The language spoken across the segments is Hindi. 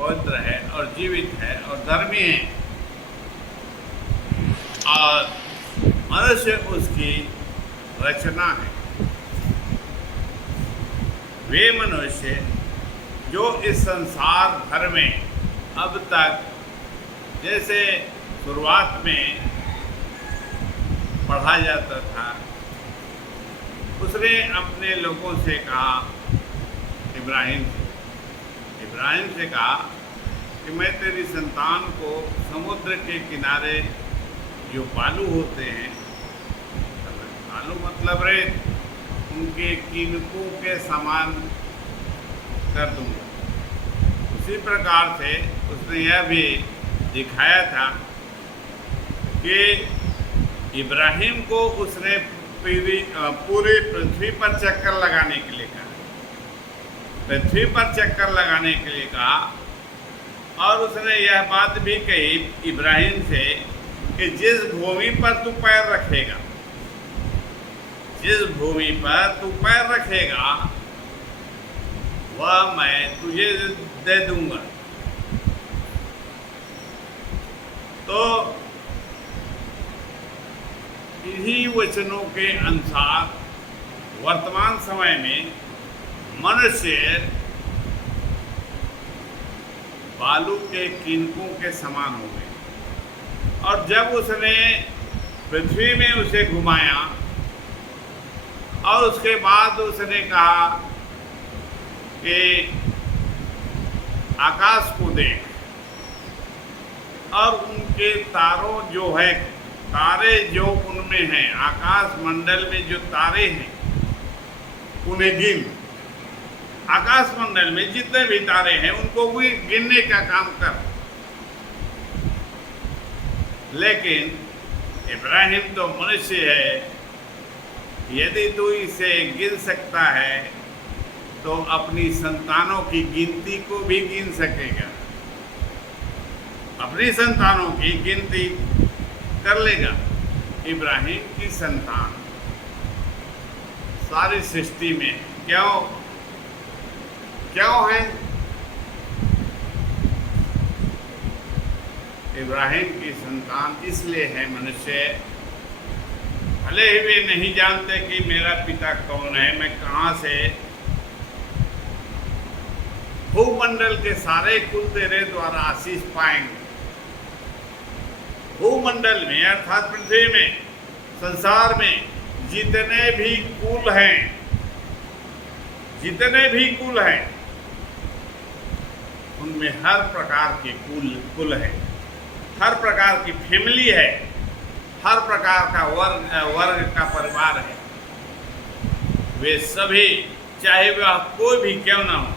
पवित्र है और जीवित है और धर्मी है, और मनुष्य उसकी रचना है। वे मनुष्य जो इस संसार भर में अब तक, जैसे शुरुआत में पढ़ा जाता था, उसने अपने लोगों से कहा, इब्राहिम से कहा कि मैं तेरी संतान को समुद्र के किनारे जो बालू होते हैं, बालू मतलब रेत, उनके किनकों के समान कर दूंगा। उसी प्रकार से उसने यह भी दिखाया था कि इब्राहिम को उसने पूरी पृथ्वी पर चक्कर लगाने के लिए कहा, पृथ्वी पर चक्कर लगाने के लिए कहा, और उसने यह बात भी कही इब्राहिम से कि जिस भूमि पर तू पैर रखेगा, जिस भूमि पर तू पैर रखेगा वह मैं तुझे दे दूंगा। तो इन्हीं वचनों के अनुसार वर्तमान समय में मनुष्य बालू के किनकों के समान हो गए। और जब उसने पृथ्वी में उसे घुमाया और उसके बाद उसने कहा कि आकाश को देख, और उनके तारों जो है, तारे जो उनमें हैं, आकाश मंडल में जो तारे हैं उन्हें गिन। आकाश मंडल में जितने भी तारे हैं उनको भी गिनने का काम कर। लेकिन इब्राहिम तो मनुष्य है, यदि तू इसे गिन सकता है तो अपनी संतानों की गिनती को भी गिन सकेगा, अपनी संतानों की गिनती कर लेगा। इब्राहिम की संतान सारी सृष्टि में क्यों है? इब्राहिम की संतान इसलिए है मनुष्य, भले ही वे नहीं जानते कि मेरा पिता कौन है, मैं कहाँ से, भूमंडल के सारे कुल तेरे द्वारा आशीष पाएंगे। भूमंडल में अर्थात पृथ्वी में, संसार में जितने भी कुल हैं, जितने भी कुल हैं, उनमें हर प्रकार के कुल है, हर प्रकार की फैमिली है, हर प्रकार का वर्ग का परिवार है। वे सभी, चाहे वह कोई भी क्यों ना हो,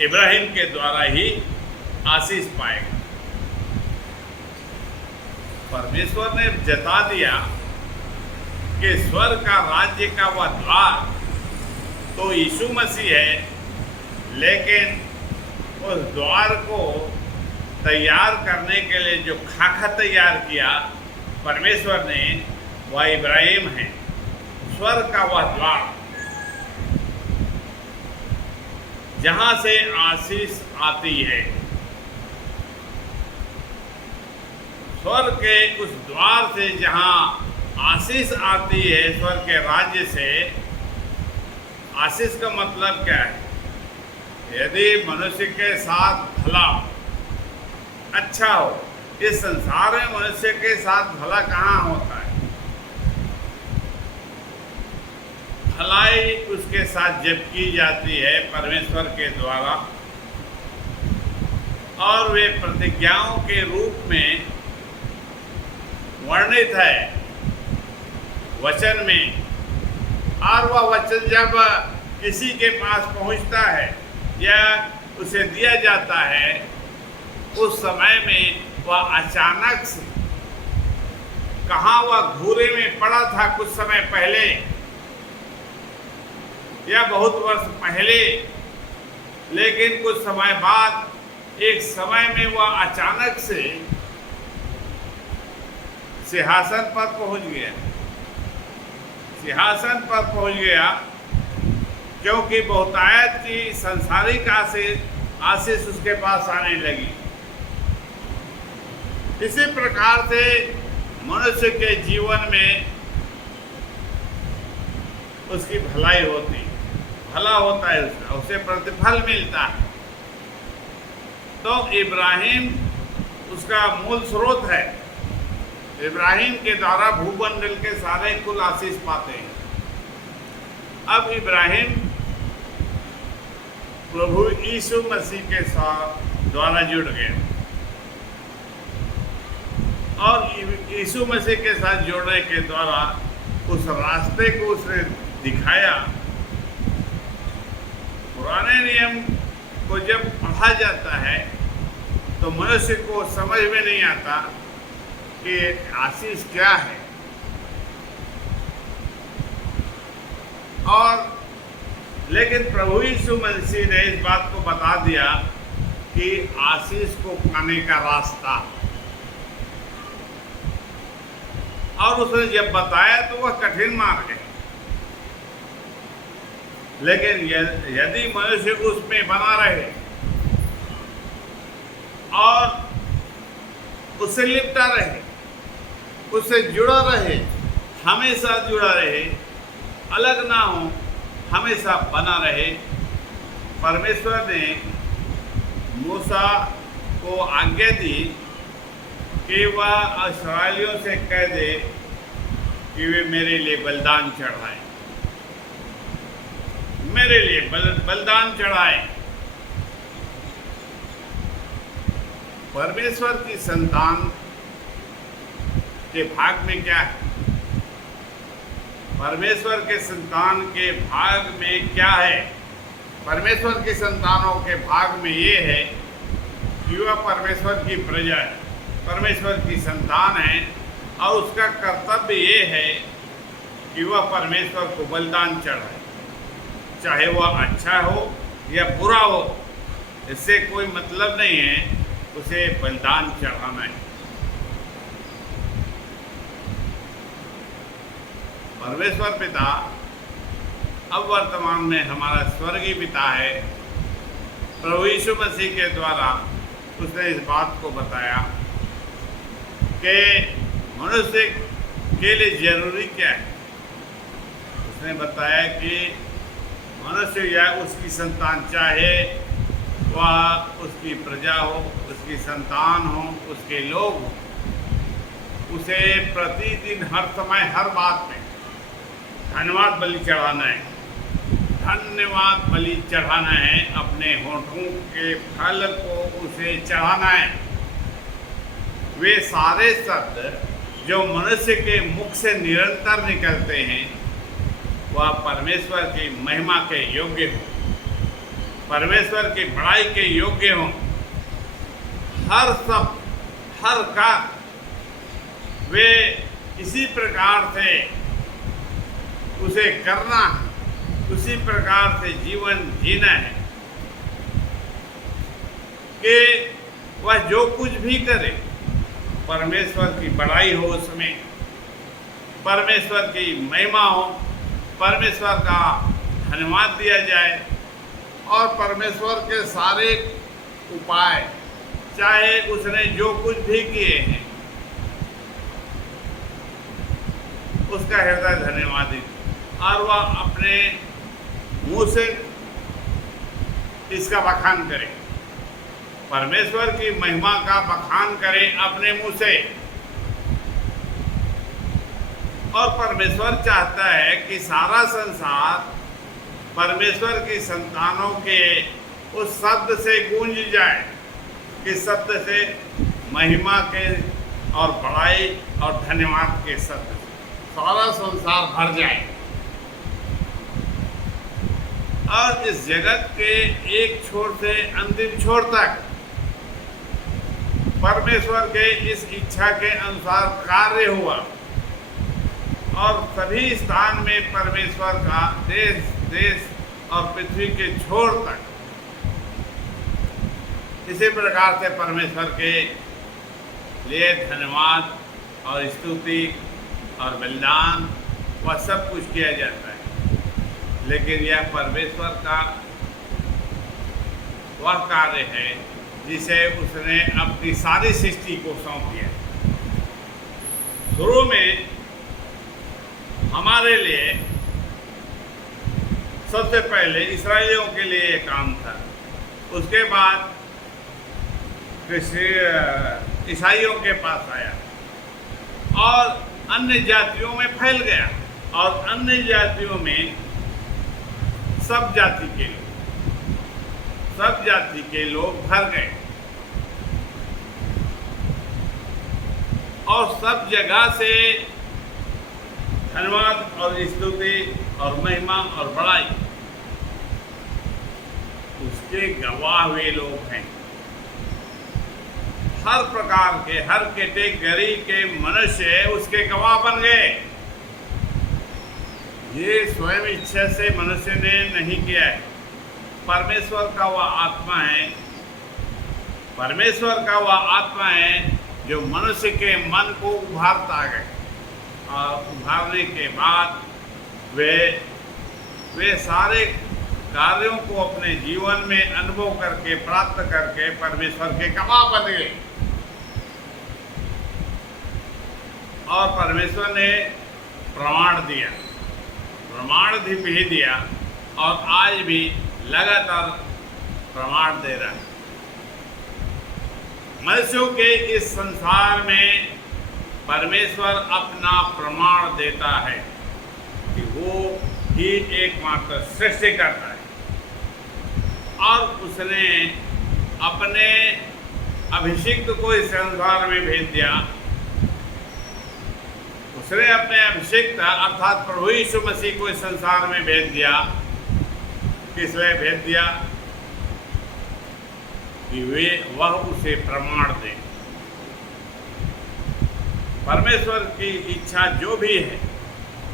इब्राहिम के द्वारा ही आशीष पाएगा। परमेश्वर ने जता दिया कि स्वर्ग का राज्य का वह द्वार तो यीशु मसीह है, लेकिन उस द्वार को तैयार करने के लिए जो खाका तैयार किया परमेश्वर ने, वह इब्राहिम है। स्वर्ग का वह द्वार जहाँ से आशीष आती है, स्वर्ग के उस द्वार से जहाँ आशीष आती है, स्वर्ग के राज्य से। आशीष का मतलब क्या है? यदि मनुष्य के साथ भला अच्छा हो, इस संसार में मनुष्य के साथ भला कहाँ होता है? भलाई उसके साथ जब की जाती है परमेश्वर के द्वारा, और वे प्रतिज्ञाओं के रूप में वर्णित है वचन में, और वह वचन जब किसी के पास पहुंचता है या उसे दिया जाता है, उस समय में वह अचानक से, कहाँ वह घूरे में पड़ा था कुछ समय पहले या बहुत वर्ष पहले, लेकिन कुछ समय बाद एक समय में वह अचानक से सिंहासन पर पहुंच गया। सिंहासन पर पहुंच गया क्योंकि बहुतायत की संसारिक आशीष उसके पास आने लगी। इसी प्रकार से मनुष्य के जीवन में उसकी भलाई होती, भला होता है, उसका उसे प्रतिफल मिलता है। तो इब्राहिम उसका मूल स्रोत है। इब्राहिम के द्वारा भूमंडल के सारे कुल आशीष पाते हैं। अब इब्राहिम प्रभु यीशु मसीह के साथ द्वारा जुड़ गए और यीशु मसीह के साथ जोड़ने के द्वारा उस रास्ते को उसने दिखाया। पुराने नियम को जब पढ़ा जाता है तो मनुष्य को समझ में नहीं आता कि आशीष क्या है, और लेकिन प्रभु यीशु मसीह ने इस बात को बता दिया कि आशीष को पाने का रास्ता, और उसने जब बताया तो वह कठिन मार्ग है। लेकिन यदि मनुष्य उसमें बना रहे और उससे लिपटा रहे, उससे जुड़ा रहे, हमेशा जुड़ा रहे, अलग ना हो, हमेशा बना रहे। परमेश्वर ने मूसा को आज्ञा दी कि वह इस्राएलियों से कह दे कि वे मेरे लिए बलिदान चढ़ाएं, मेरे लिए बलिदान चढ़ाएं। परमेश्वर की संतान के भाग में क्या है? परमेश्वर के संतान के भाग में क्या है? परमेश्वर की संतानों के भाग में ये है कि वह परमेश्वर की प्रजा है, परमेश्वर की संतान है, और उसका कर्तव्य ये है कि वह परमेश्वर को बलिदान चढ़ाए, चाहे वह अच्छा हो या बुरा हो, इससे कोई मतलब नहीं है, उसे बलिदान चढ़ाना है। परमेश्वर पिता अब वर्तमान में हमारा स्वर्गीय पिता है। प्रभु यीशु मसीह के द्वारा उसने इस बात को बताया कि मनुष्य के लिए जरूरी क्या है। उसने बताया कि मनुष्य या उसकी संतान, चाहे वह उसकी प्रजा हो, उसकी संतान हो, उसके लोग हो, उसे प्रतिदिन, हर समय, हर बात में धन्यवाद बलि चढ़ाना है। धन्यवाद बलि चढ़ाना है, अपने होठों के फल को उसे चढ़ाना है। वे सारे शब्द जो मनुष्य के मुख से निरंतर निकलते हैं वह परमेश्वर की महिमा के योग्य हो, परमेश्वर की बड़ाई के योग्य हो। हर शब्द, हर कार्य वे इसी प्रकार से उसे करना है, उसी प्रकार से जीवन जीना है कि वह जो कुछ भी करे परमेश्वर की बड़ाई हो, उसमें परमेश्वर की महिमा हो, परमेश्वर का धन्यवाद दिया जाए, और परमेश्वर के सारे उपाय, चाहे उसने जो कुछ भी किए हैं, उसका हृदय धन्यवादी, और वह अपने मुंह से इसका बखान करे, परमेश्वर की महिमा का बखान करे अपने मुंह से। और परमेश्वर चाहता है कि सारा संसार परमेश्वर की संतानों के उस शब्द से गूंज जाए, कि शब्द से महिमा के और बड़ाई और धन्यवाद के शब्द सारा संसार भर जाए, और इस जगत के एक छोर से अंतिम छोर तक परमेश्वर के इस इच्छा के अनुसार कार्य हुआ, और सभी स्थान में परमेश्वर का देश देश और पृथ्वी के छोर तक इसी प्रकार से परमेश्वर के लिए धन्यवाद और स्तुति और बलिदान वह सब कुछ किया जाता है। लेकिन यह परमेश्वर का वह कार्य है जिसे उसने अपनी सारी सृष्टि को सौंप दिया। शुरू में हमारे लिए सबसे पहले इस्राएलियों के लिए ये काम था, उसके बाद ईसाइयों के पास आया और अन्य जातियों में फैल गया, और अन्य जातियों में सब जाति के लोग भर गए और सब जगह से धन्यवाद और स्तुति और महिमा और बड़ाई उसके गवाह हुए लोग हैं। हर प्रकार के, हर कैटेगरी के मनुष्य उसके गवाह बन गए। ये स्वयं इच्छा से मनुष्य ने नहीं किया है, परमेश्वर का वह आत्मा है, परमेश्वर का वह आत्मा है जो मनुष्य के मन को उभारता है, और उभारने के बाद वे सारे कार्यों को अपने जीवन में अनुभव करके, प्राप्त करके परमेश्वर के गवाह बन गए। और परमेश्वर ने प्रमाण दिया, प्रमाण भी दिया, और आज भी लगातार प्रमाण दे रहा है। मनुष्यों के इस संसार में परमेश्वर अपना प्रमाण देता है कि वो ही एकमात्र सृष्टि करता है, और उसने अपने अभिषिक्त को इस संसार में भेज दिया। उसने अपने अभिषिक्त अर्थात प्रभु यीशु मसीह को इस संसार में भेज दिया। किस लिए भेज दिया? कि वह उसे प्रमाण दे। परमेश्वर की इच्छा जो भी है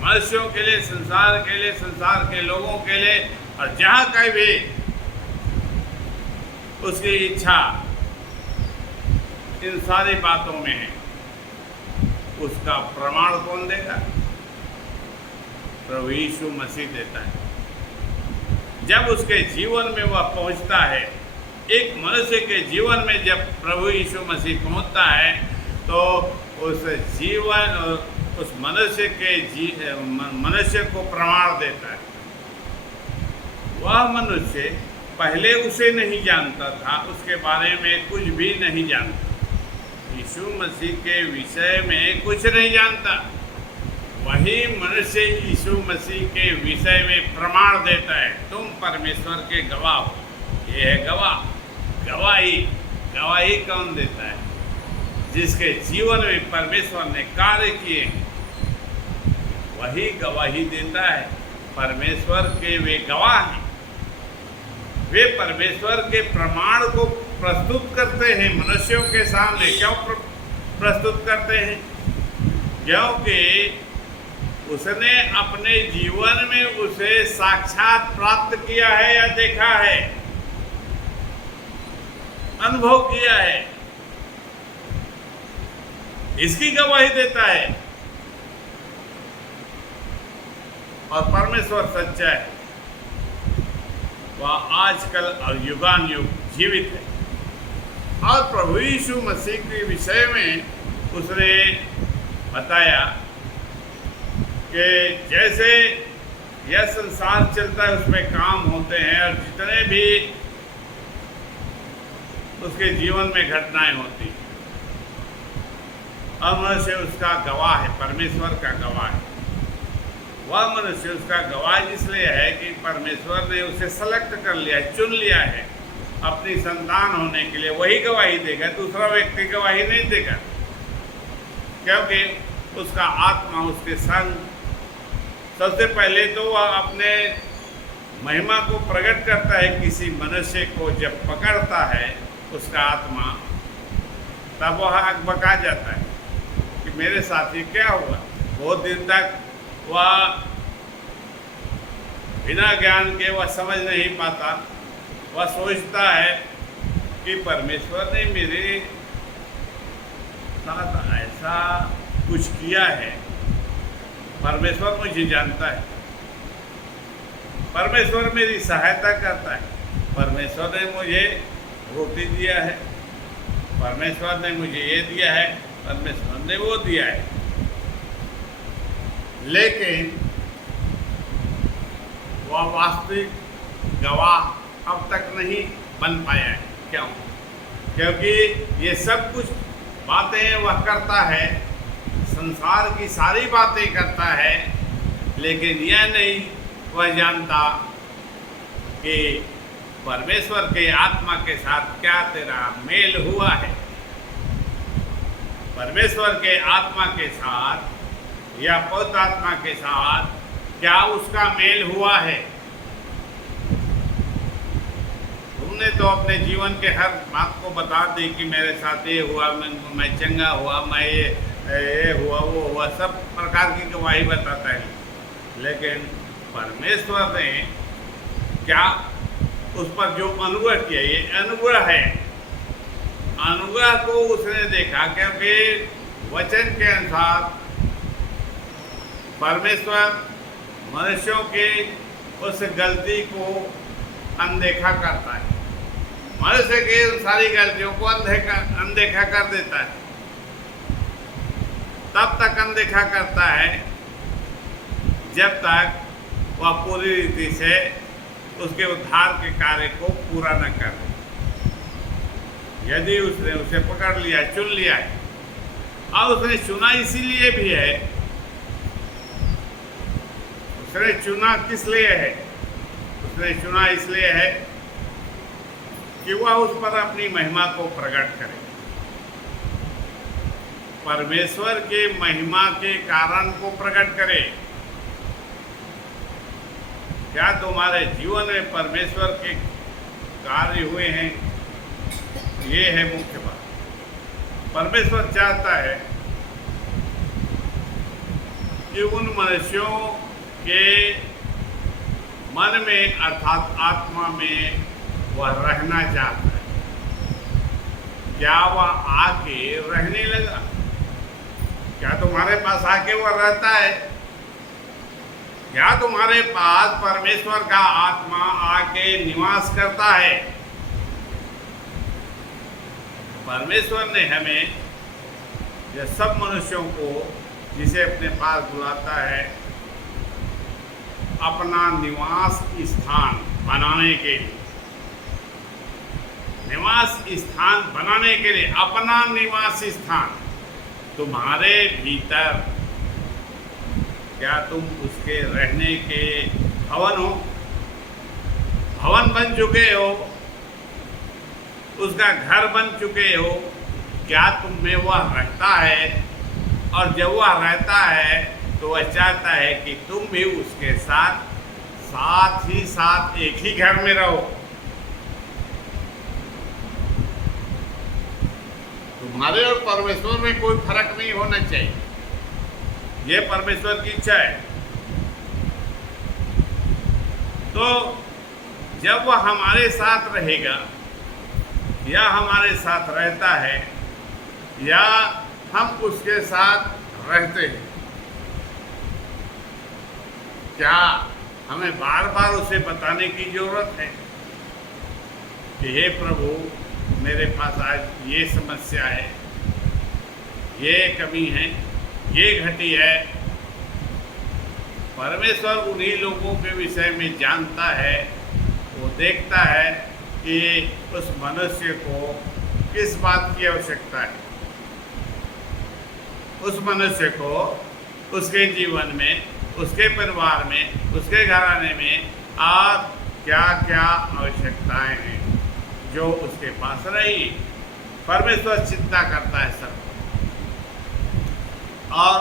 मनुष्यों के लिए, संसार के लिए, संसार के लोगों के लिए, और जहाँ कहीं भी उसकी इच्छा इन सारी बातों में है, उसका प्रमाण कौन देगा? प्रभु यीशु मसीह देता है। जब उसके जीवन में वह पहुंचता है, एक मनुष्य के जीवन में जब प्रभु यीशु मसीह पहुंचता है, तो उस जीवन, उस मनुष्य को प्रमाण देता है। वह मनुष्य पहले उसे नहीं जानता था, उसके बारे में कुछ भी नहीं जानता, यीशु मसीह के विषय में कुछ नहीं जानता। वही मनुष्य यीशु मसीह के विषय में प्रमाण देता है, तुम परमेश्वर के गवाह हो। ये है गवाह। गवाही कौन देता है? जिसके जीवन में परमेश्वर ने कार्य किए, वही गवाही देता है। परमेश्वर के वे गवाह हैं, वे परमेश्वर के प्रमाण को प्रस्तुत करते हैं मनुष्यों के सामने। क्यों प्रस्तुत करते हैं? क्योंकि उसने अपने जीवन में उसे साक्षात प्राप्त किया है या देखा है, अनुभव किया है, इसकी गवाही देता है। और परमेश्वर सच्चा है, वह आजकल और युगान युग जीवित है। और प्रभु यीशु मसीह के विषय में उसने बताया कि जैसे यह संसार चलता है उसमें काम होते हैं, और जितने भी उसके जीवन में घटनाएं होती हैं, और मनुष्य उसका गवाह है, परमेश्वर का गवाह है। वह मनुष्य उसका गवाह इसलिए है कि परमेश्वर ने उसे सेलेक्ट कर लिया है, चुन लिया है अपनी संतान होने के लिए। वही गवाही देगा, दूसरा व्यक्ति गवाही नहीं देगा, क्योंकि उसका आत्मा उसके संग। सबसे पहले तो वह अपने महिमा को प्रकट करता है। किसी मनुष्य को जब पकड़ता है उसका आत्मा, तब वह अकबका जाता है कि मेरे साथ ये क्या हुआ। बहुत दिन तक वह बिना ज्ञान के वह समझ नहीं पाता। वह सोचता है कि परमेश्वर ने मेरे साथ ऐसा कुछ किया है, परमेश्वर मुझे जानता है। परमेश्वर मेरी सहायता करता है। परमेश्वर ने मुझे रोटी दिया है, परमेश्वर ने मुझे ये दिया है, परमेश्वर ने वो दिया है, लेकिन वह वास्तविक गवाह अब तक नहीं बन पाया है। क्यों? क्योंकि ये सब कुछ बातें वह करता है, संसार की सारी बातें करता है, लेकिन यह नहीं वह जानता कि परमेश्वर के आत्मा के साथ क्या तेरा मेल हुआ है। परमेश्वर के आत्मा के साथ या पवित्र आत्मा के साथ क्या उसका मेल हुआ है। तुमने तो अपने जीवन के हर बात को बता दी कि मेरे साथ ये हुआ, मैं चंगा हुआ, मैं ये हुआ, वो हुआ, सब प्रकार की गवाही बताता है, लेकिन परमेश्वर ने क्या उस पर जो अनुग्रह किया, ये अनुग्रह है। अनुग्रह को उसने देखा क्योंकि वचन के अनुसार परमेश्वर मनुष्यों के उस गलती को अनदेखा करता है, मनुष्य की सारी गलतियों को अनदेखा कर देता है। तब तक अनदेखा करता है जब तक वह पूरी रीति से उसके उद्धार के कार्य को पूरा न करे। यदि उसने उसे पकड़ लिया, चुन लिया है, और उसने चुना इसीलिए भी है, उसने चुना किस लिए है? उसने चुना इसलिए है कि वह उस पर अपनी महिमा को प्रकट करे, परमेश्वर के महिमा के कारण को प्रकट करे। क्या तुम्हारे जीवन में परमेश्वर के कार्य हुए हैं? ये है मुख्य बात। परमेश्वर चाहता है कि उन मनुष्यों के मन में अर्थात आत्मा में वह रहना चाहता है। क्या वह आके रहने लगा? क्या तुम्हारे पास आके वह रहता है? क्या तुम्हारे पास परमेश्वर का आत्मा आके निवास करता है? परमेश्वर ने हमें यह सब मनुष्यों को जिसे अपने पास बुलाता है अपना निवास स्थान बनाने के लिए, निवास स्थान बनाने के लिए, अपना निवास स्थान तुम्हारे भीतर, क्या तुम उसके रहने के भवन हो? भवन बन चुके हो, उसका घर बन चुके हो। क्या तुम में वह रहता है? और जब वह रहता है तो वह चाहता है कि तुम भी उसके साथ ही साथ एक ही घर में रहो। तुम्हारे और परमेश्वर में कोई फर्क नहीं होना चाहिए, ये परमेश्वर की इच्छा है। तो जब वह हमारे साथ रहेगा या हमारे साथ रहता है या हम उसके साथ रहते हैं, क्या हमें बार बार उसे बताने की जरूरत है कि हे प्रभु, मेरे पास आज ये समस्या है, ये कमी है, ये घटी है? परमेश्वर उन्हीं लोगों के विषय में जानता है, वो देखता है कि उस मनुष्य को किस बात की आवश्यकता है, उस मनुष्य को उसके जीवन में, उसके परिवार में, उसके घराने में आज क्या क्या आवश्यकताएं हैं जो उसके पास रही। परमेश्वर चिंता करता है सब, और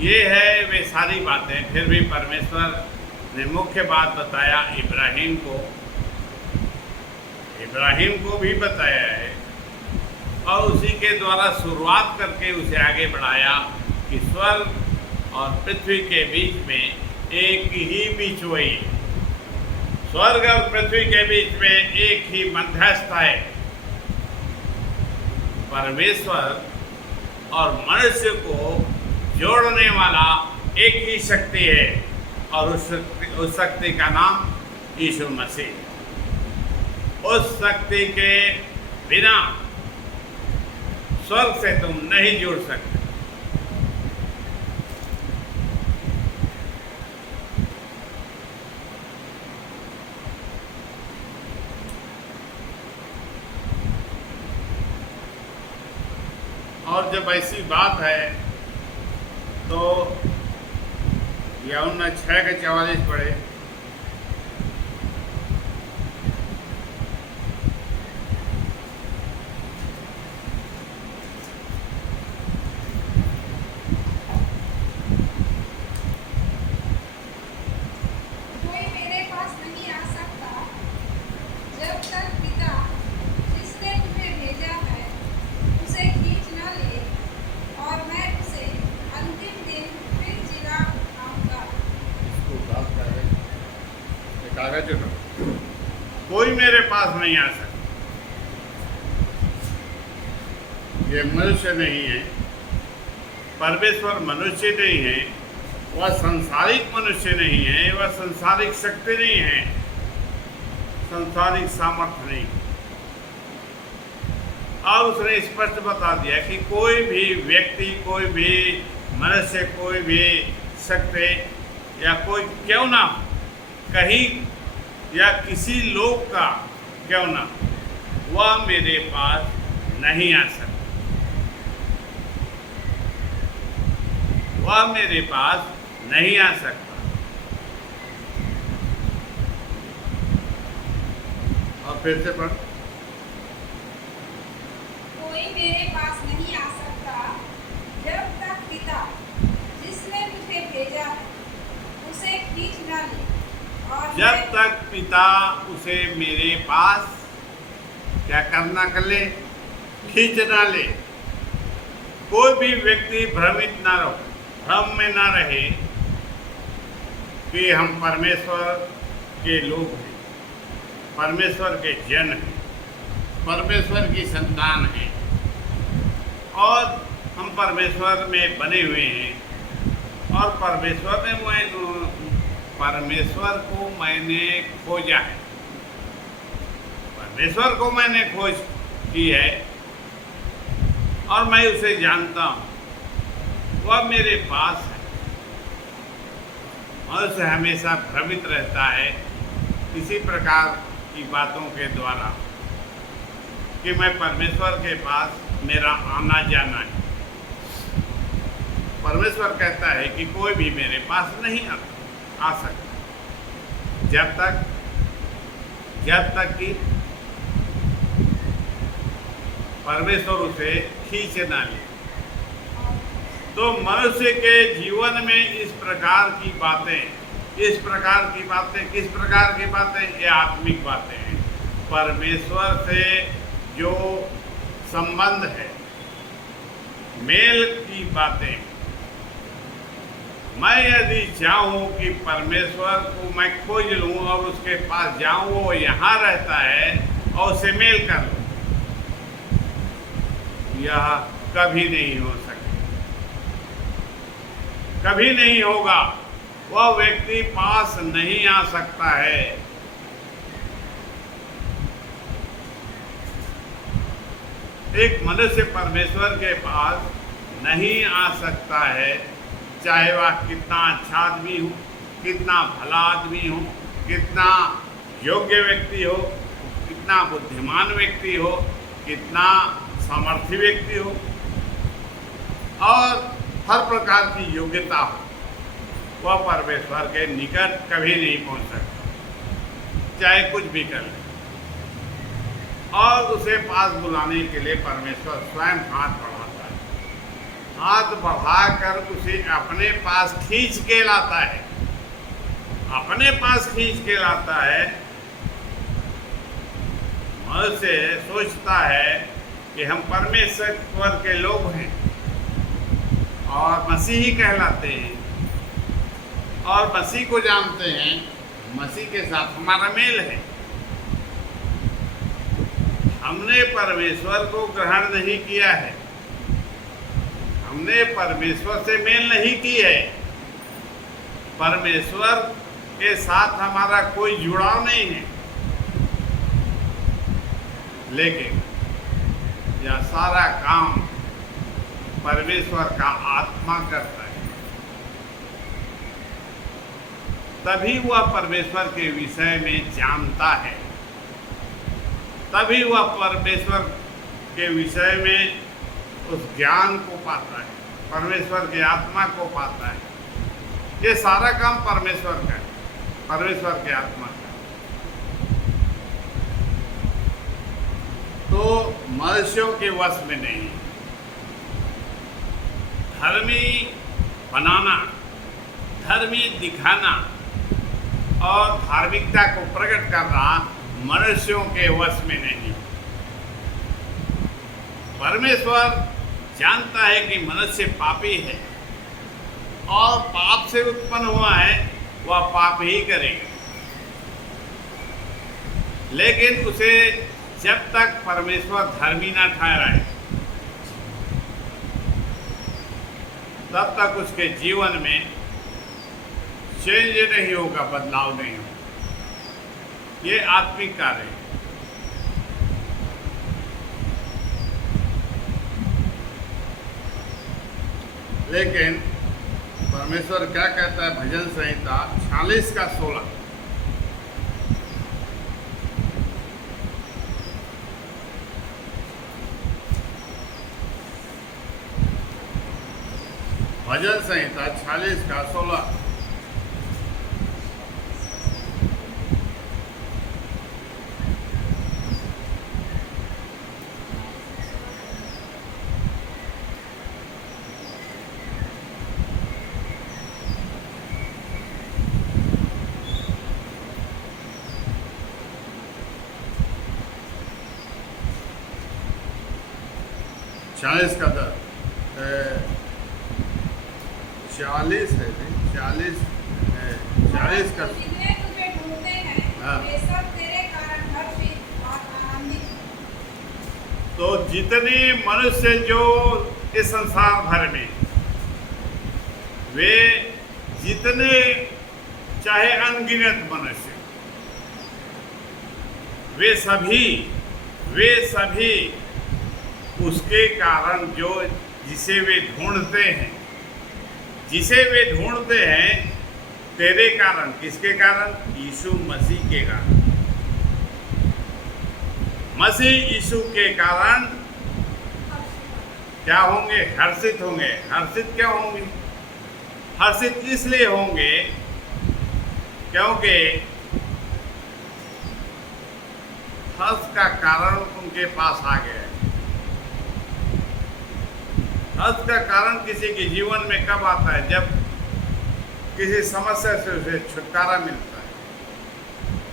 ये है वे सारी बातें। फिर भी परमेश्वर ने मुख्य बात बताया, इब्राहिम को भी बताया है, और उसी के द्वारा शुरुआत करके उसे आगे बढ़ाया कि स्वर्ग और पृथ्वी के बीच में एक ही बीच वही, स्वर्ग और पृथ्वी के बीच में एक ही मध्यस्थ है। परमेश्वर और मनुष्य को जोड़ने वाला एक ही शक्ति है, और उस शक्ति का नाम यीशु मसीह। उस शक्ति के बिना स्वर्ग से तुम नहीं जुड़ सकते। और जब ऐसी बात है तो यूहन्ना 6:44 पढ़े। कोई मेरे पास नहीं आ सकता जब तक पिता जिसने मुझे भेजा है उसे खींच न ले, और मैं उसे अंतिम दिन फिर जिला आऊंगा। कागज कोई मेरे पास नहीं आ सकता। ये मनुष्य नहीं है, परमेश्वर मनुष्य नहीं है, वह संसारिक मनुष्य नहीं है, वह संसारिक शक्ति नहीं है, संसारिक सामर्थ्य नहीं। और उसने स्पष्ट बता दिया कि कोई भी व्यक्ति, कोई भी मनुष्य, कोई भी शक्ति या कोई क्यों ना कहीं या किसी लोग का क्यों ना, वह मेरे पास नहीं आ सकता। वह मेरे पास नहीं आ सकता। और फिर से पढ़। कोई मेरे पास नहीं आ सकता जब तक पिता जिसने मुझे भेजा है उसे खींच न ले, और जब तक पिता उसे मेरे पास क्या करना कर ले, खींच ना ले। कोई भी व्यक्ति भ्रमित ना रहो, भ्रम में ना रहे कि हम परमेश्वर के लोग हैं, परमेश्वर के जन हैं, परमेश्वर की संतान हैं और हम परमेश्वर में बने हुए हैं और परमेश्वर को मैंने खोजा है, परमेश्वर को मैंने खोज की है और मैं उसे जानता हूँ, वह मेरे पास है। और उसे हमेशा भ्रमित रहता है किसी प्रकार की बातों के द्वारा कि मैं परमेश्वर के पास मेरा आना जाना है। परमेश्वर कहता है कि कोई भी मेरे पास नहीं आ सकता जब तक कि परमेश्वर उसे खींच ना ले। तो मनुष्य के जीवन में इस प्रकार की बातें किस प्रकार की बातें, ये आत्मिक बातें हैं। परमेश्वर से जो संबंध है, मेल की बातें। मैं यदि चाहूँ कि परमेश्वर को मैं खोज लूँ और उसके पास जाऊँ, वो यहाँ रहता है और उससे मेल कर लूँ, यह कभी नहीं हो सकता, कभी नहीं होगा। वह व्यक्ति पास नहीं आ सकता है। एक मनुष्य परमेश्वर के पास नहीं आ सकता है, चाहे वह कितना अच्छा आदमी हो, कितना भला आदमी हो, कितना योग्य व्यक्ति हो, कितना बुद्धिमान व्यक्ति हो, कितना सामर्थ्य व्यक्ति हो और हर प्रकार की योग्यता हो, वह परमेश्वर के निकट कभी नहीं पहुंच सकता, चाहे कुछ भी कर ले। और उसे पास बुलाने के लिए परमेश्वर स्वयं हाथ बढ़ाता है, हाथ बढ़ाकर उसे अपने पास खींच के लाता है, अपने पास खींच के लाता है। मनुष्य सोचता है कि हम परमेश्वर के लोग हैं और मसीही कहलाते हैं और मसीह को जानते हैं, मसीह के साथ हमारा मेल है। हमने परमेश्वर को ग्रहण नहीं किया है, हमने परमेश्वर से मेल नहीं की है। परमेश्वर के साथ हमारा कोई जुड़ाव नहीं है, लेकिन यह सारा काम परमेश्वर का आत्मा करता है। तभी वह परमेश्वर के विषय में जानता है, तभी वह परमेश्वर के विषय में उस ज्ञान को पाता है, परमेश्वर के आत्मा को पाता है। ये सारा काम परमेश्वर का है, परमेश्वर के आत्मा का। तो मनुष्यों के वश में नहीं है। धर्मी बनाना, धर्मी दिखाना और धार्मिकता को प्रकट करना मनुष्यों के वश में नहीं। परमेश्वर जानता है कि मनुष्य पापी है और पाप से उत्पन्न हुआ है, वह पाप ही करेगा। लेकिन उसे जब तक परमेश्वर धर्मी ना ठहराए, तब तक उसके जीवन में चेंज नहीं होगा, बदलाव नहीं होगा। ये आत्मिक कार्य है। लेकिन परमेश्वर क्या कहता है? भजन संहिता 46 का 16। भजन संहिता 46 का 16। चालीस का 40 है, 40 का। जितने तुझे ढूंढते हैं, हाँ। वे सब तेरे कारण हर्षित और आनंदित हैं। तो जितने मनुष्य जो इस संसार भर में, वे जितने चाहे अनगिनत मनुष्य, वे सभी उसके कारण जो जिसे वे ढूंढते हैं, तेरे कारण। किसके कारण? यीशु मसीह के कारण। मसीह यीशु के कारण क्या होंगे? हर्षित होंगे। हर्षित क्या होंगे? हर्षित इसलिए होंगे क्योंकि हर्ष का कारण उनके पास आ गया है। हर्ष का कारण किसी के जीवन में कब आता है? जब किसी समस्या से उसे छुटकारा मिलता है,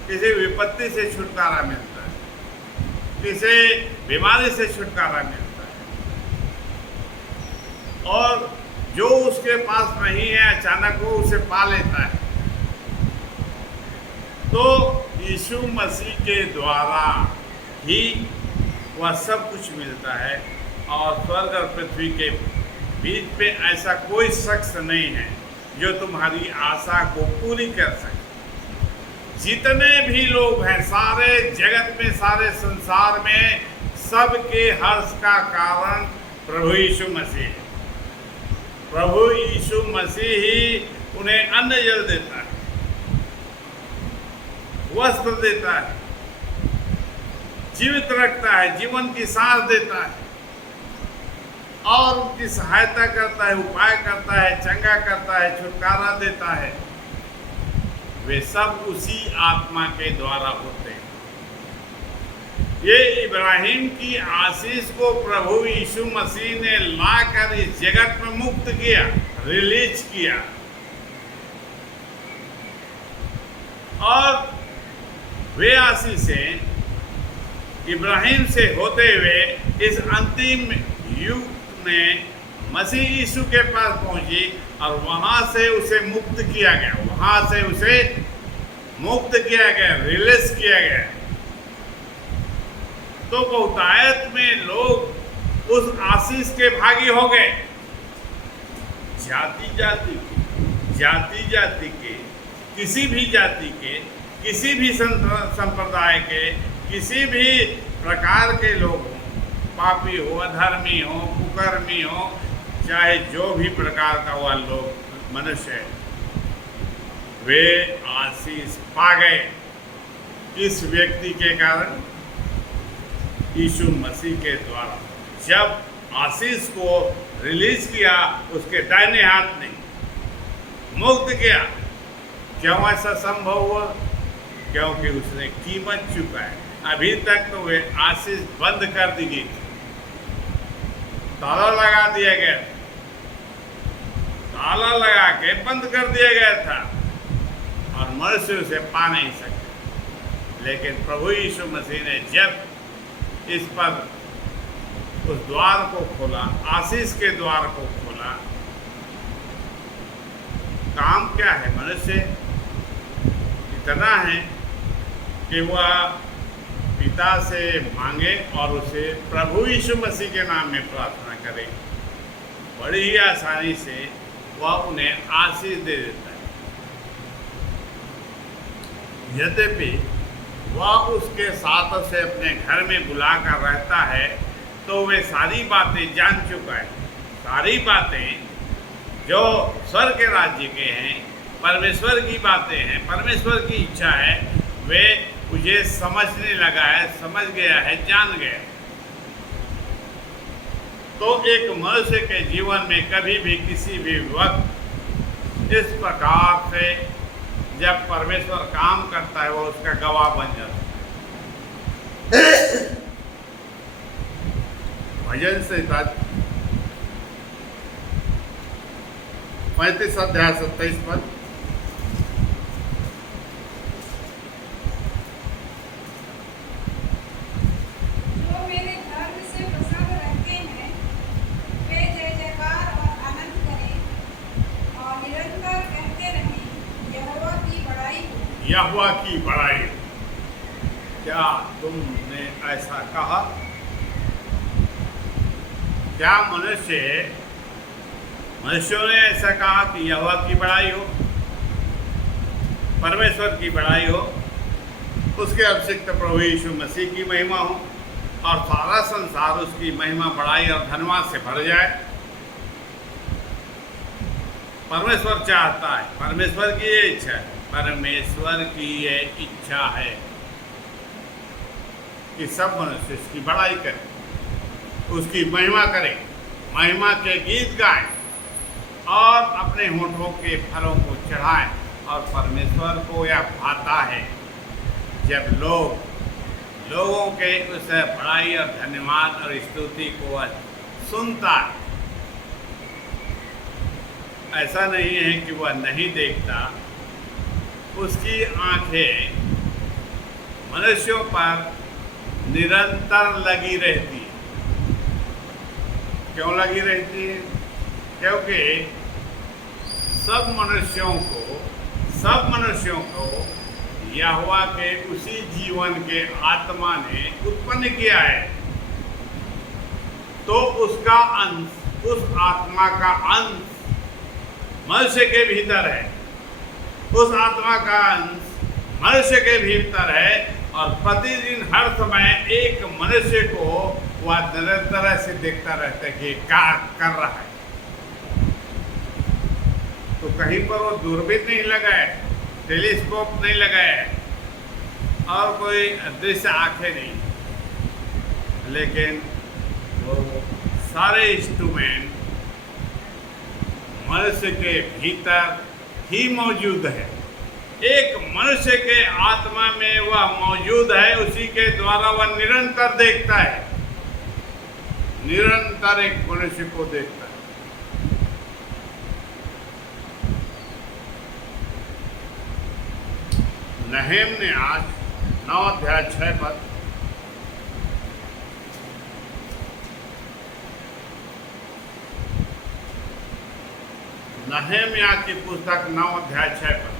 किसी विपत्ति से छुटकारा मिलता है, किसी बीमारी से छुटकारा मिलता है, और जो उसके पास नहीं है अचानक वो उसे पा लेता है। तो यीशु मसीह के द्वारा ही वह सब कुछ मिलता है। और स्वर्ग और पृथ्वी के बीच पे ऐसा कोई शख्स नहीं है जो तुम्हारी आशा को पूरी कर सके। जितने भी लोग हैं सारे जगत में, सारे संसार में, सबके हर्ष का कारण प्रभु यीशु मसीह है। प्रभु यीशु मसीह ही उन्हें अन्न जल देता है, वस्त्र देता है, जीवित रखता है, जीवन की सांस देता है और उनकी सहायता करता है, उपाय करता है, चंगा करता है, छुटकारा देता है। वे सब उसी आत्मा के द्वारा होते हैं। ये इब्राहिम की आशीष को प्रभु यीशु मसीह ने लाकर इस जगत में मुक्त किया, रिलीज किया, और वे आशीषें इब्राहिम से होते हुए इस अंतिम युग में मसीह यीशु के पास पहुंची और वहां से उसे मुक्त किया गया, रिलीज किया गया। तो बहुतायत में लोग उस आशीष के भागी हो गए। जाति जाति के किसी भी जाति के, किसी भी संप्रदाय के, किसी भी प्रकार के लोग हों, पापी हो, अधर्मी हो, कुकर्मी हो, चाहे जो भी प्रकार का वह लोग मनुष्य है, वे आशीष पा गए इस व्यक्ति के कारण, यीशु मसीह के द्वारा। जब आशीष को रिलीज किया, उसके दाहिने हाथ ने मुक्त किया। क्यों ऐसा संभव हुआ? क्योंकि उसने कीमत चुकाई। अभी तक तो वे आशीष बंद कर दी गई थी, ताला लगा दिया गया, ताला लगा के बंद कर दिया गया था और मनुष्य उसे पा नहीं सकते। लेकिन प्रभु यीशु मसीह ने जब इस पर उस द्वार को खोला, आशीष के द्वार को खोला, काम क्या है? मनुष्य इतना है कि वह पिता से मांगे और उसे प्रभु यीशु मसीह के नाम में प्रार्थना करे। बड़ी ही आसानी से वह उन्हें आशीष दे देता है। यद्यपि वह उसके साथ से अपने घर में बुलाकर रहता है, तो वे सारी बातें जान चुका है। सारी बातें जो स्वर्ग के राज्य के हैं, परमेश्वर की बातें हैं, परमेश्वर की इच्छा है, वे मुझे समझने लगा है, समझ गया है, जान गया। तो एक मनुष्य के जीवन में कभी भी किसी भी वक्त इस प्रकार से जब परमेश्वर काम करता है, वो उसका गवाह बन जाता है। भजन संहिता 35 अध्याय 27 पद। जो मेरे धर्म से प्रसन्न रहते हैं, वे जय जयकार और आनंद करें और निरंतर कहते रहें, यहोवा की बड़ाई हो। यहोवा की बड़ाई हो। क्या तुमने ऐसा कहा? क्या मनुष्यों ने ऐसा कहा कि यहोवा की बड़ाई हो, परमेश्वर की बड़ाई हो, उसके अभिषिक्त प्रभु यीशु मसीह की महिमा हो और सारा संसार उसकी महिमा, बड़ाई और धन्यवाद से भर जाए? परमेश्वर चाहता है, परमेश्वर की ये इच्छा है, परमेश्वर की ये इच्छा है कि सब मनुष्य इसकी बड़ाई करें, उसकी महिमा करें, महिमा के गीत गाएं और अपने होठों के फलों को चढ़ाएं। और परमेश्वर को यह भाता है जब लोगों के उस बड़ाई और धन्यवाद और स्तुति को वह सुनता है। ऐसा नहीं है कि वह नहीं देखता, उसकी आंखें मनुष्यों पर निरंतर लगी रहती है। क्यों लगी रहती है? क्योंकि सब मनुष्यों को यहोवा के उसी जीवन के आत्मा ने उत्पन्न किया है। तो उसका अंश, उस आत्मा का अंश मनुष्य के भीतर है, उस आत्मा का अंश मनुष्य के भीतर है। और प्रतिदिन हर समय एक मनुष्य को वह तरह से देखता रहता है कि क्या कर रहा है। तो कहीं पर वो दूरबीन नहीं लगा है, टेलीस्कोप नहीं लगा है और कोई दृश्य आंखें नहीं, लेकिन वो सारे इंस्ट्रूमेंट मनुष्य के भीतर ही मौजूद है। एक मनुष्य के आत्मा में वह मौजूद है, उसी के द्वारा वह निरंतर देखता है, निरंतर एक मनुष्य को देखता है। नहूम ने आज 9 अध्याय 6 पद। नहूम की पुस्तक 9 अध्याय 6 पद।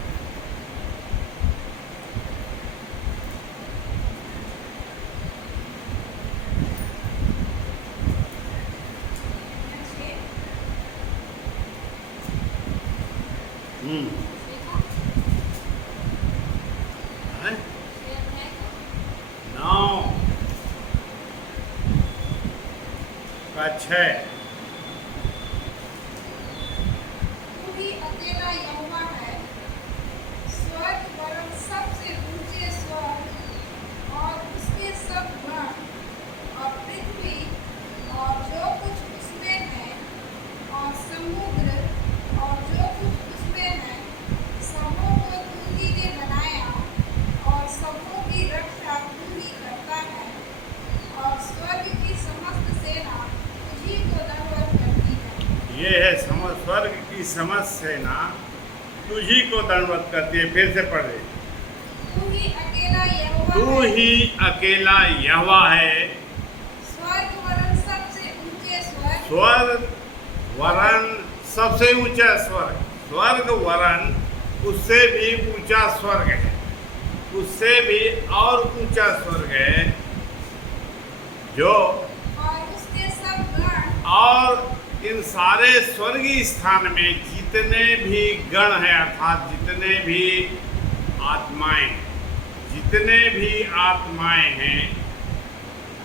का 6। तू ही अकेला यहोवा है, स्वर्ग वरन सबसे ऊंचे स्वर्ग और उसके सब गण और पृथ्वी और जो कुछ उसमें है और समुद्र और जो कुछ उसमें है, सबों को तू ही ने बनाया और सबों की रक्षा तू ही करता है। और स्वर्ग की समस्त सेना तुझी को दंडवत करती है। ये है स्वर्ग की समस्त सेना तुझी को दंडवत करती है। फिर से पढ़े। तू ही अकेला यहोवा तू है, ही अकेला यहोवा है, स्वर्ग वरन सबसे ऊंचे स्वर्ग स्वर्ग वरन सबसे ऊंचा स्वर्ग, स्वर्ग वरन उससे भी ऊंचा स्वर्ग है, उससे भी और ऊंचा स्वर्ग है, जो और उसके सब गण और इन सारे स्वर्गीय स्थान में जितने भी गण हैं, अर्थात जितने भी आत्माएं, जितने भी आत्माएं हैं,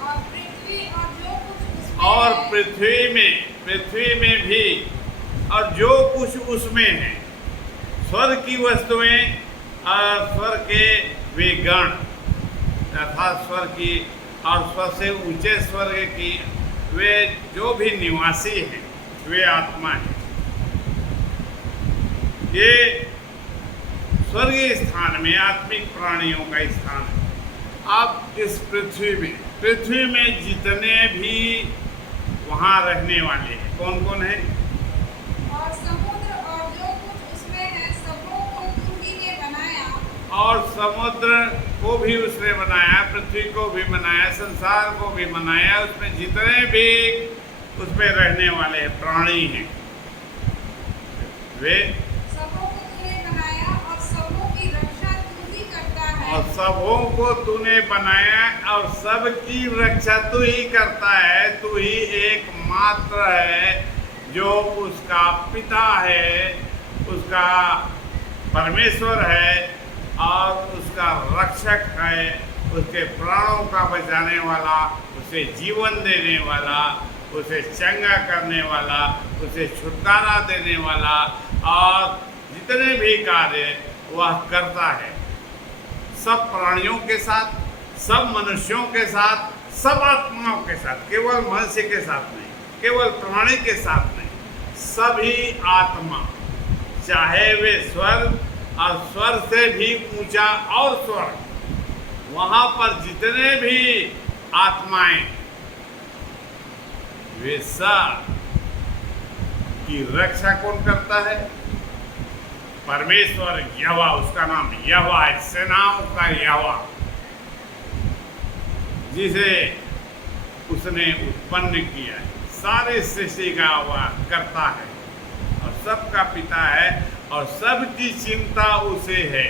और पृथ्वी और जो कुछ उसमें और है, पृथ्वी में भी और जो कुछ उसमें है, स्वर्ग की वस्तुएं और स्वर्ग के वे गण, अर्थात स्वर्ग की और सबसे ऊंचे स्वर्ग की वे जो भी निवासी हैं, वे आत्मा हैं। ये स्वर्गीय स्थान में आत्मिक प्राणियों का स्थान है। अब इस पृथ्वी में जितने भी वहाँ रहने वाले हैं, कौन कौन है? और समुद्र और जो कुछ उसमें है, सबों को तू ही ने बनाया और समुद्र को भी उसने बनाया, पृथ्वी को भी बनाया, संसार को भी बनाया, उसमें जितने भी उसमें रहने वाले प्राणी हैं, वे सबों को तूने बनाया और सबों की रक्षा तू ही करता है। और सबों को तूने बनाया और सबकी रक्षा तू ही करता है। तू ही एकमात्र है जो उसका पिता है, उसका परमेश्वर है और उसका रक्षक है, उसके प्राणों का बचाने वाला, उसे जीवन देने वाला, उसे चंगा करने वाला, उसे छुटकारा देने वाला और जितने भी कार्य वह करता है, सब प्राणियों के साथ, सब मनुष्यों के साथ, सब आत्माओं के साथ, केवल मनुष्य के साथ नहीं, केवल प्राणी के साथ नहीं, सभी आत्मा, चाहे वे स्वर्ग और स्वर्ग से भी ऊंचा और स्वर्ग, वहाँ पर जितने भी आत्माएं, वे सब की रक्षा कौन करता है? परमेश्वर यहोवा, उसका नाम यहोवा है, सेनाओं का यहोवा, जिसे उसने उत्पन्न किया है, सारी सृष्टि का वह करता है और सबका पिता है और सबकी चिंता उसे है।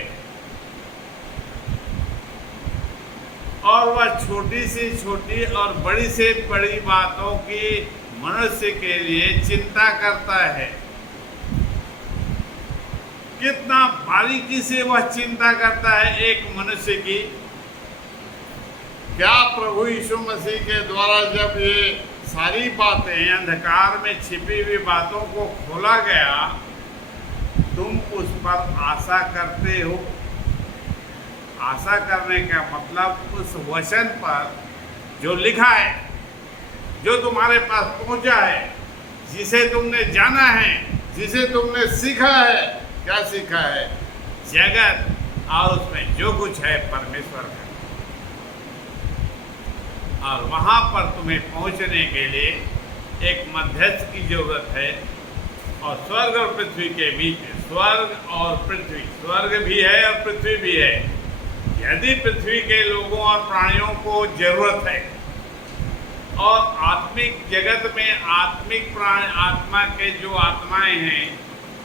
और वह छोटी से छोटी और बड़ी से बड़ी बातों की मनुष्य के लिए चिंता करता है। कितना बारीकी से वह चिंता करता है एक मनुष्य की। क्या प्रभु यीशु मसीह के द्वारा जब ये सारी बातें, अंधकार में छिपी हुई बातों को खोला गया, तुम उस पर आशा करते हो? आशा करने का मतलब उस वचन पर जो लिखा है, जो तुम्हारे पास पहुंचा है, जिसे तुमने जाना है, जिसे तुमने सीखा है। क्या सीखा है? जगत और उसमें जो कुछ है परमेश्वर का। और वहाँ पर तुम्हें पहुँचने के लिए एक मध्यस्थ की जरूरत है। और स्वर्ग और पृथ्वी के बीच में, स्वर्ग और पृथ्वी, स्वर्ग भी है और पृथ्वी भी है। यदि पृथ्वी के लोगों और प्राणियों को जरूरत है और आत्मिक जगत में आत्मिक प्राण, आत्मा के जो आत्माएं हैं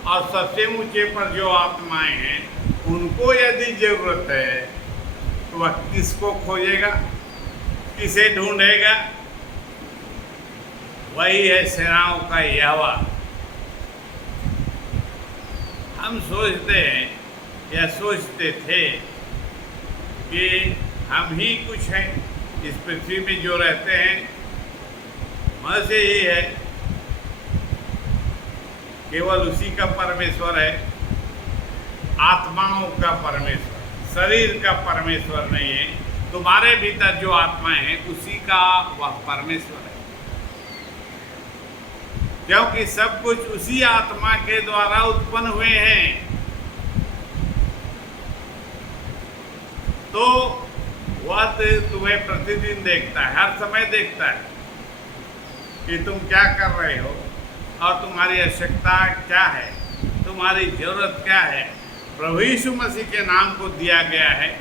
और सबसे ऊंचे पर जो आत्माएं हैं, उनको यदि जरूरत है तो वह किसको खोजेगा, किसे ढूंढेगा? वही है सेनाओं का यहोवा। हम सोचते हैं या सोचते थे कि हम ही कुछ हैं इस पृथ्वी में जो रहते हैं, मनुष्य ही है, केवल उसी का परमेश्वर है, आत्माओं का परमेश्वर, शरीर का परमेश्वर नहीं है। तुम्हारे भीतर जो आत्मा है उसी का वह परमेश्वर है, क्योंकि सब कुछ उसी आत्मा के द्वारा उत्पन्न हुए हैं। तो वह तुम्हें प्रतिदिन देखता है, हर समय देखता है कि तुम क्या कर रहे हो और तुम्हारी आवश्यकता क्या है, तुम्हारी जरूरत क्या है। प्रभु यीशु मसीह के नाम को दिया गया है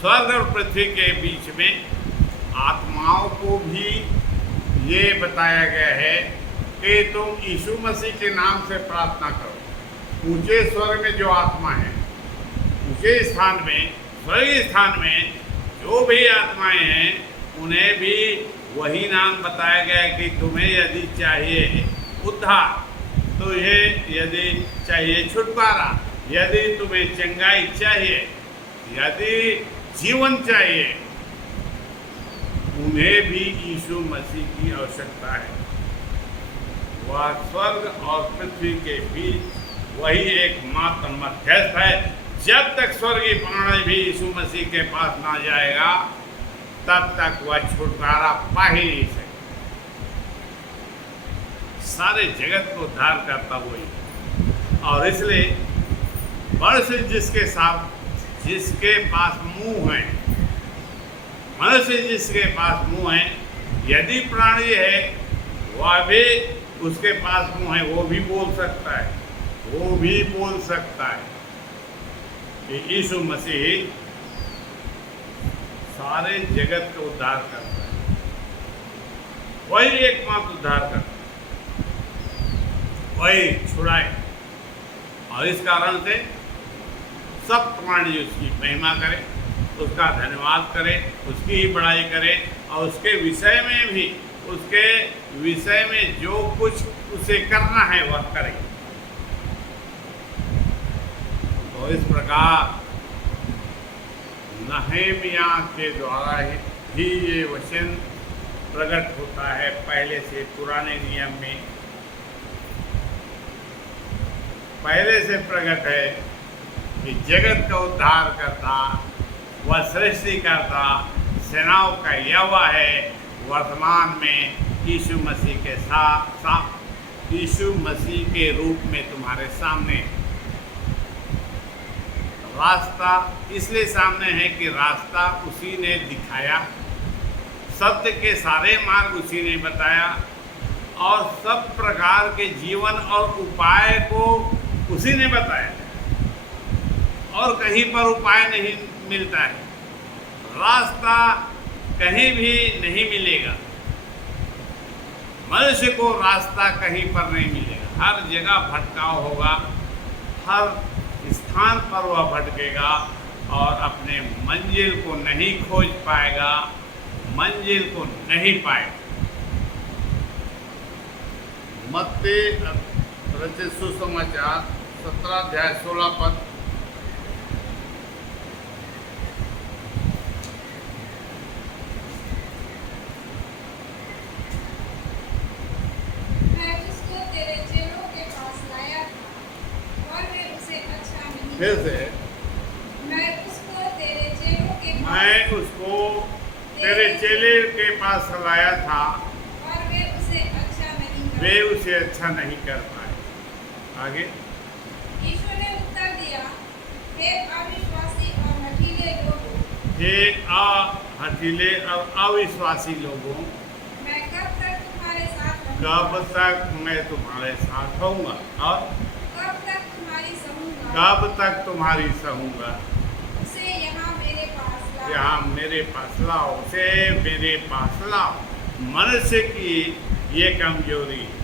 स्वर्ग और पृथ्वी के बीच में आत्माओं को भी ये बताया गया है कि तुम यीशु मसीह के नाम से प्रार्थना करो। ऊंचे स्वर्ग में जो आत्मा है, ऊंचे स्थान में, स्वर्गीय स्थान में जो भी आत्माएं हैं, उन्हें भी वही नाम बताया गया है कि तुम्हें यदि चाहिए उद्धार, तो यदि चाहिए छुटकारा, यदि तुम्हें चंगाई चाहिए, यदि जीवन चाहिए, उन्हें भी यीशु मसीह की आवश्यकता है। वह स्वर्ग और पृथ्वी के बीच वही एकमात्र मध्यस्थ है। जब तक स्वर्गीय प्राणी भी यीशु मसीह के पास ना जाएगा, तब तक वह छुटकारा पा ही नहीं सकता। सारे जगत को उद्धार करता वही, और इसलिए मनुष्य जिसके पास मुंह है, मनुष्य जिसके पास मुंह है, यदि प्राणी है वह भी उसके पास मुंह है, वो भी बोल सकता है, वो भी बोल सकता है कि यीशु मसीह सारे जगत को उद्धार करता है, वही एकमात्र उद्धार करता है, वही छुड़ाए। और इस कारण से सब प्राणी उसकी महिमा करें, उसका धन्यवाद करें, उसकी ही बड़ाई करें, और उसके विषय में भी, उसके विषय में जो कुछ उसे करना है वह करें। तो इस प्रकार नहम्याह के द्वारा ही ये वचन प्रकट होता है। पहले से पुराने नियम में पहले से प्रकट है कि जगत का उद्धार करता, वह सृष्टि करता, सेनाओं का यहोवा है, वर्तमान में यीशु मसीह के साथ यीशु मसीह के रूप में तुम्हारे सामने। रास्ता इसलिए सामने है कि रास्ता उसी ने दिखाया, सत्य के सारे मार्ग उसी ने बताया, और सब प्रकार के जीवन और उपाय को उसी ने बताया, और कहीं पर उपाय नहीं मिलता है, रास्ता कहीं भी नहीं मिलेगा। मनुष्य को रास्ता कहीं पर नहीं मिलेगा, हर जगह भटकाव होगा, हर स्थान पर वह भटकेगा और अपने मंजिल को नहीं खोज पाएगा, मंजिल को नहीं पाएगा। मत्ती रचित सुसमाचार 17 अध्याय 16 पद। फिर से मैं उसको तेरे चेले के पास लाया था, और वे उसे अच्छा नहीं कर पाए। आगे यीशु ने उत्तर दिया, हे अविश्वासी और हठीले लोगों, हे हठीले और अविश्वासी लोगों, मैं कब तक तुम्हारे साथ रहूंगा, कब तक मैं तुम्हारे साथ रहूंगा, और कब तक तुम्हारी सहूंगा, कब तक तुम्हारी सहूंगा। उसे यहाँ मेरे पास लाओ, यहाँ मेरे पास लाओ, उसे मेरे पास लाओ। मनुष्य की ये कमजोरी है,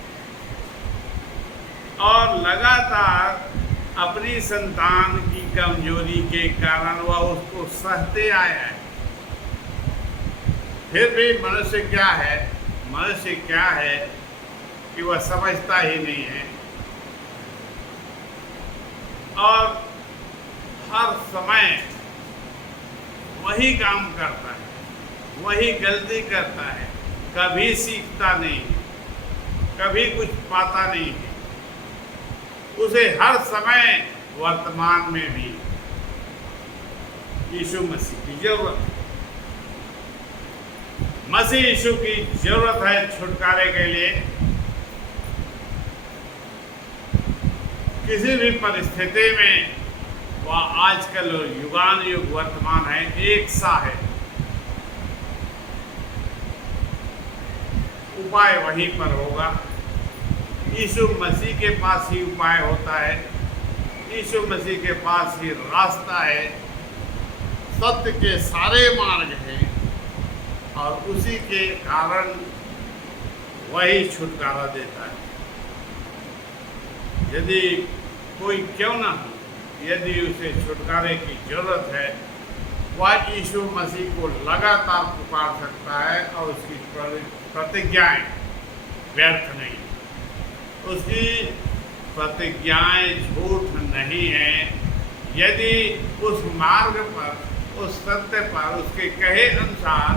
और लगातार अपनी संतान की कमजोरी के कारण वह उसको सहते आया है। फिर भी मनुष्य क्या है कि वह समझता ही नहीं है, और हर समय वही काम करता है, वही गलती करता है, कभी सीखता नहीं है, कभी कुछ पाता नहीं है। उसे हर समय वर्तमान में भी यीशु मसीह की जरूरत है। मसीह यीशु की जरूरत है छुटकारे के लिए। किसी भी परिस्थिति में वह आजकल युगान युग वर्तमान है, एक सा है। उपाय वहीं पर होगा। यीशु मसीह के पास ही उपाय होता है। यीशु मसीह के पास ही रास्ता है, सत्य के सारे मार्ग हैं, और उसी के कारण वही छुटकारा देता है। यदि कोई क्यों ना हो, यदि उसे छुटकारे की जरूरत है, वह यीशु मसीह को लगातार पुकार सकता है और उसकी प्रतिज्ञाएं व्यर्थ नहीं, उसकी प्रतिज्ञाएं झूठ नहीं है। यदि उस मार्ग पर, उस सत्य पर, उसके कहे अनुसार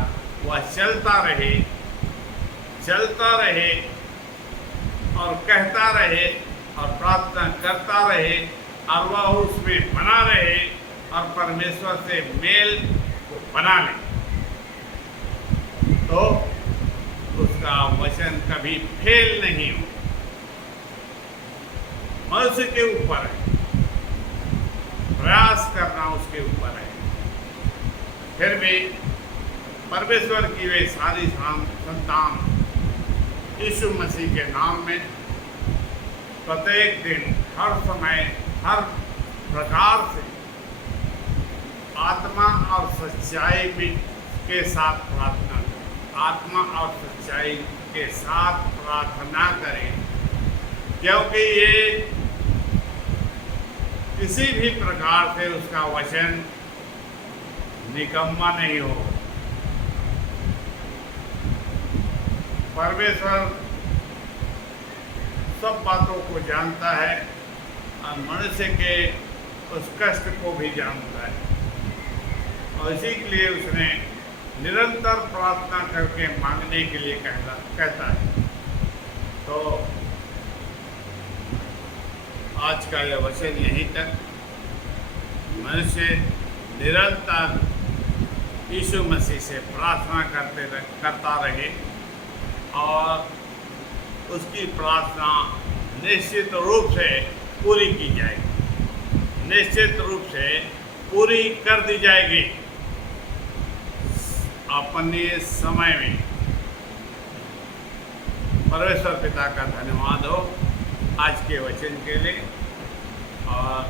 वह चलता रहे और कहता रहे और प्रार्थना करता रहे और वह उसमें बना रहे और परमेश्वर से मेल को बना ले, तो उसका वचन कभी फेल नहीं हो। मनुष्य के ऊपर है, प्रयास करना उसके ऊपर है। फिर भी परमेश्वर की वे सारी संतान यीशु मसीह के नाम में प्रत्येक दिन, हर समय, हर प्रकार से आत्मा और सच्चाई के साथ प्रार्थना करें। आत्मा और सच्चाई के साथ प्रार्थना करें, क्योंकि ये किसी भी प्रकार से उसका वचन निकम्मा नहीं हो। परमेश्वर सब बातों को जानता है और मनुष्य के उस कष्ट को भी जानता है, और इसी के लिए उसने निरंतर प्रार्थना करके मांगने के लिए कहता है। तो आज का यह वचन यहीं तक। मनुष्य निरंतर यीशु मसीह से प्रार्थना करता रहे और उसकी प्रार्थना निश्चित रूप से पूरी की जाएगी, निश्चित रूप से पूरी कर दी जाएगी अपने समय में। परमेश्वर पिता का धन्यवाद हो आज के वचन के लिए, और